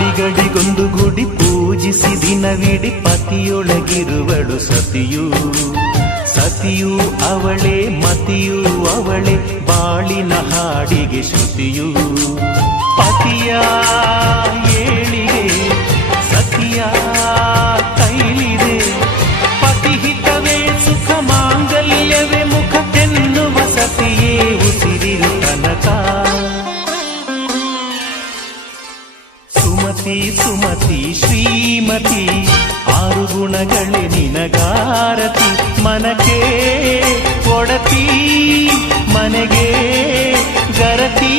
ಅಡಿಗಡಿಗೊಂದು ಗುಡಿ ಪೂಜಿಸಿ ದಿನವಿಡಿ ಪತಿಯೊಳಗಿರುವಳು ಸತಿಯು. ಸತಿಯು ಅವಳೇ ಮತಿಯು ಅವಳೇ ಬಾಳಿನ ಹಾಡಿಗೆ ಶ್ರುತಿಯು. ಪತಿಯ ಏಳಿಗೆ ಸತಿಯ ಕೈಲಿದೆ. ಪತಿಹಿತವೇ ಸುಖ ಮಾಂಗಲ್ಯವೇ ಮುಖಕ್ಕೆನ್ನುವ ಸತಿಯೇ ಉಸಿರಿರು ತನಕ. ಸುಮತಿ ಸುಮತಿ ಶ್ರೀಮತಿ ಆರು ಗುಣಗಳೇ ನಿನಗಾರತಿ. ಮನಕ್ಕೆ ಒಡತಿ ಮನೆಗೆ ಗರತಿ.